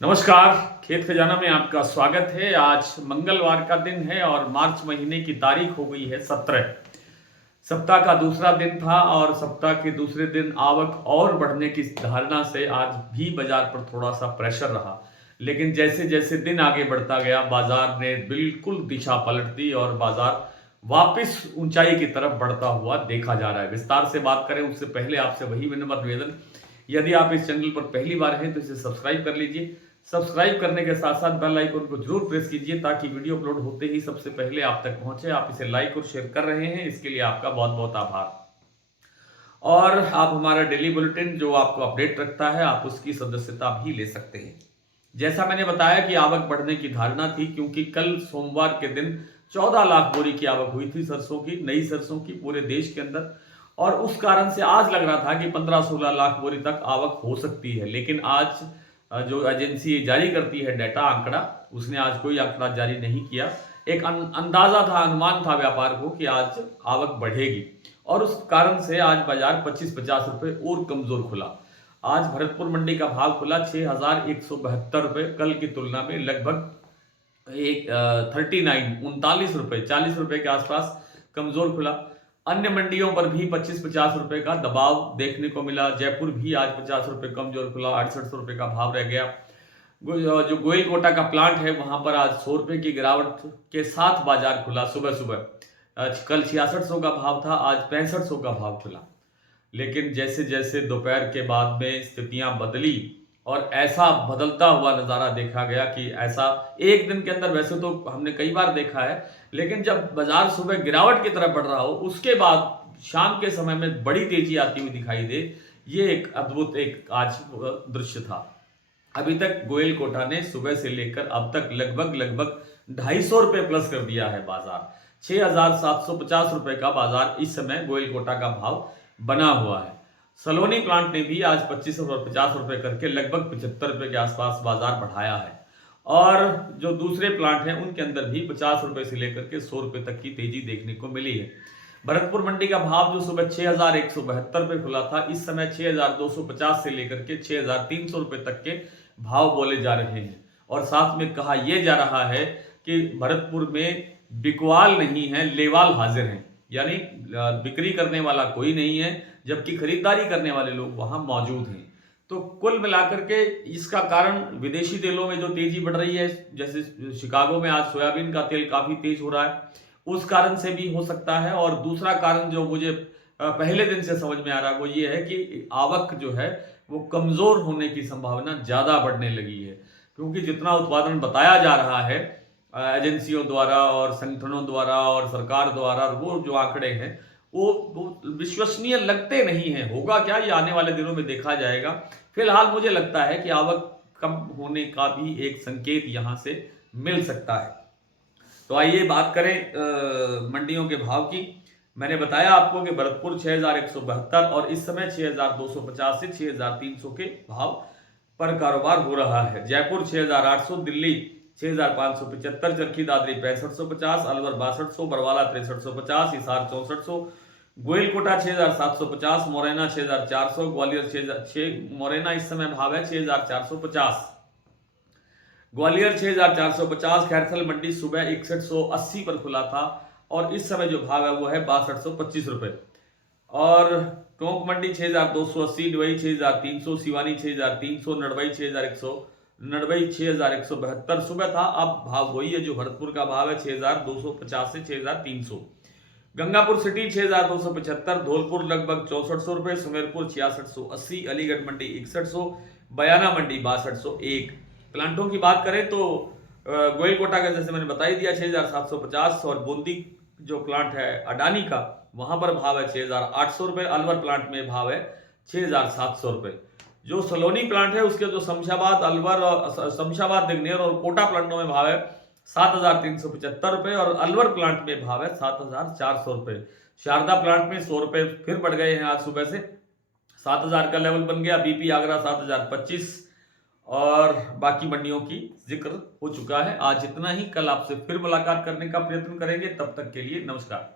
नमस्कार। खेत खजाना में आपका स्वागत है। आज मंगलवार का दिन है और मार्च महीने की तारीख हो गई है 17। सप्ताह का दूसरा दिन था और सप्ताह के दूसरे दिन आवक और बढ़ने की धारणा से आज भी बाजार पर थोड़ा सा प्रेशर रहा। लेकिन जैसे जैसे दिन आगे बढ़ता गया बाजार ने बिल्कुल दिशा पलट दी और बाजार वापस ऊंचाई की तरफ बढ़ता हुआ देखा जा रहा है। विस्तार से बात करें उससे पहले आपसे वही विनम्र निवेदन, यदि आप इस चैनल पर पहली बार हैं तो इसे सब्सक्राइब कर लीजिए। सब्सक्राइब करने के साथ साथ बेल आइकन को जरूर प्रेस कीजिए ताकि वीडियो अपलोड होते ही सबसे पहले आप तक पहुंचे। आप इसे लाइक और शेयर कर रहे हैं, इसके लिए आपका बहुत बहुत आभार। और आप हमारा डेली बुलेटिन जो आपको अपडेट रखता है, आप उसकी सदस्यता भी ले सकते हैं। जैसा मैंने बताया कि आवक बढ़ने की धारणा थी, क्योंकि कल सोमवार के दिन 14 लाख बोरी की आवक हुई थी सरसों की, नई सरसों की पूरे देश के अंदर। और उस कारण से आज लग रहा था कि 15-16 लाख बोरी तक आवक हो सकती है। लेकिन आज जो एजेंसी जारी करती है डाटा आंकड़ा, उसने आज कोई आंकड़ा जारी नहीं किया। एक अंदाजा था, अनुमान था व्यापार को कि आज आवक बढ़ेगी और उस कारण से आज बाजार 25-50 रुपए और कमजोर खुला। आज भरतपुर मंडी का भाव खुला 6,172 रुपए, कल की तुलना में लगभग एक 39 40 रुपए के आसपास कमजोर खुला। अन्य मंडियों पर भी 25-50 रुपए का दबाव देखने को मिला। जयपुर भी आज 50 रुपए कमजोर खुला, 6800 रुपए का भाव रह गया। जो गोयल कोटा का प्लांट है वहां पर आज 100 रुपए की गिरावट के साथ बाजार खुला सुबह सुबह। कल 6600 का भाव था, आज 6500 का भाव खुला। लेकिन जैसे जैसे दोपहर के बाद में स्थितियां बदली और ऐसा बदलता हुआ नजारा देखा गया कि ऐसा एक दिन के अंदर वैसे तो हमने कई बार देखा है, लेकिन जब बाजार सुबह गिरावट की तरफ बढ़ रहा हो उसके बाद शाम के समय में बड़ी तेजी आती हुई दिखाई दे, ये एक अद्भुत एक आज दृश्य था। अभी तक गोयल कोटा ने सुबह से लेकर अब तक लगभग 250 रुपए प्लस कर दिया है बाजार। 6,750 रुपए का बाजार इस समय गोयल कोटा का भाव बना हुआ है। सलोनी प्लांट ने भी आज 25 और 50 रुपए करके लगभग 75 रुपए के आसपास बाजार बढ़ाया है। और जो दूसरे प्लांट हैं उनके अंदर भी 50 रुपए से लेकर के 100 रुपए तक की तेजी देखने को मिली है। भरतपुर मंडी का भाव जो सुबह 6,172 रुपए खुला था, इस समय 6,250 से लेकर के 6,300 रुपए तक के भाव बोले जा रहे हैं। और साथ में कहा यह जा रहा है कि भरतपुर में बिकवाल नहीं है, लेवाल हाजिर हैं, यानी बिक्री करने वाला कोई नहीं है, जबकि खरीदारी करने वाले लोग वहां मौजूद हैं। तो कुल मिलाकर के इसका कारण विदेशी तेलों में जो तेजी बढ़ रही है, जैसे शिकागो में आज सोयाबीन का तेल काफी तेज हो रहा है, उस कारण से भी हो सकता है। और दूसरा कारण जो मुझे पहले दिन से समझ में आ रहा है वो ये है कि आवक जो है वो कमजोर होने की संभावना ज्यादा बढ़ने लगी है, क्योंकि जितना उत्पादन बताया जा रहा है एजेंसियों द्वारा और संगठनों द्वारा और सरकार द्वारा, वो जो आंकड़े हैं वो विश्वसनीय लगते नहीं है। होगा क्या ये आने वाले दिनों में देखा जाएगा। फिलहाल मुझे लगता है कि आवक कम होने का भी एक संकेत यहां से मिल सकता है। तो आइए बात करें मंडियों के भाव की। मैंने बताया आपको कि भरतपुर 6,172 और इस समय 6,250 से 6,300 के भाव पर कारोबार हो रहा है। जयपुर 6,800, दिल्ली 6,575, चरखी दादरी 6550, अलवर 6200, बरवाला 6350, हिसार 6400, गोइलकोटा 6,750, मोरैना 6,400, ग्वालियर 6 मोरैना इस समय भाव है 6,450, ग्वालियर 6,450। खैरथल मंडी सुबह 6180 पर खुला था और इस समय जो भाव है वो है 6225 रुपए। और टोंक मंडी 6,280, दुबई 6,300, सिवानी 6,300, नड़बई 6,172 सुबह था। अब भाव वही है जो भरतपुर का भाव है 6,250 से 6,300। गंगापुर सिटी 6,275, धौलपुर लगभग 6400 रुपए, सुमेरपुर 6680, अलीगढ़ मंडी 6100, बयाना मंडी 6201। प्लांटों की बात करें तो गोयल कोटा का जैसे मैंने बता ही दिया 6,750, और बूंदी जो प्लांट है अडानी का वहां पर भाव है 6,800 रुपए। अलवर प्लांट में भाव है 6,700 रुपए। जो सलोनी प्लांट है उसके जो शमशाबाद, अलवर और शमशाबाद, दिग्नेर और कोटा प्लांटों में भाव है 7,375 रुपए और अलवर प्लांट में भाव है 7,400 रुपए। शारदा प्लांट में 100 रुपए फिर बढ़ गए हैं, आज सुबह से 7,000 का लेवल बन गया। बीपी आगरा 7,025 और बाकी मंडियों की जिक्र हो चुका है। आज इतना ही, कल आपसे फिर मुलाकात करने का प्रयत्न करेंगे। तब तक के लिए नमस्कार।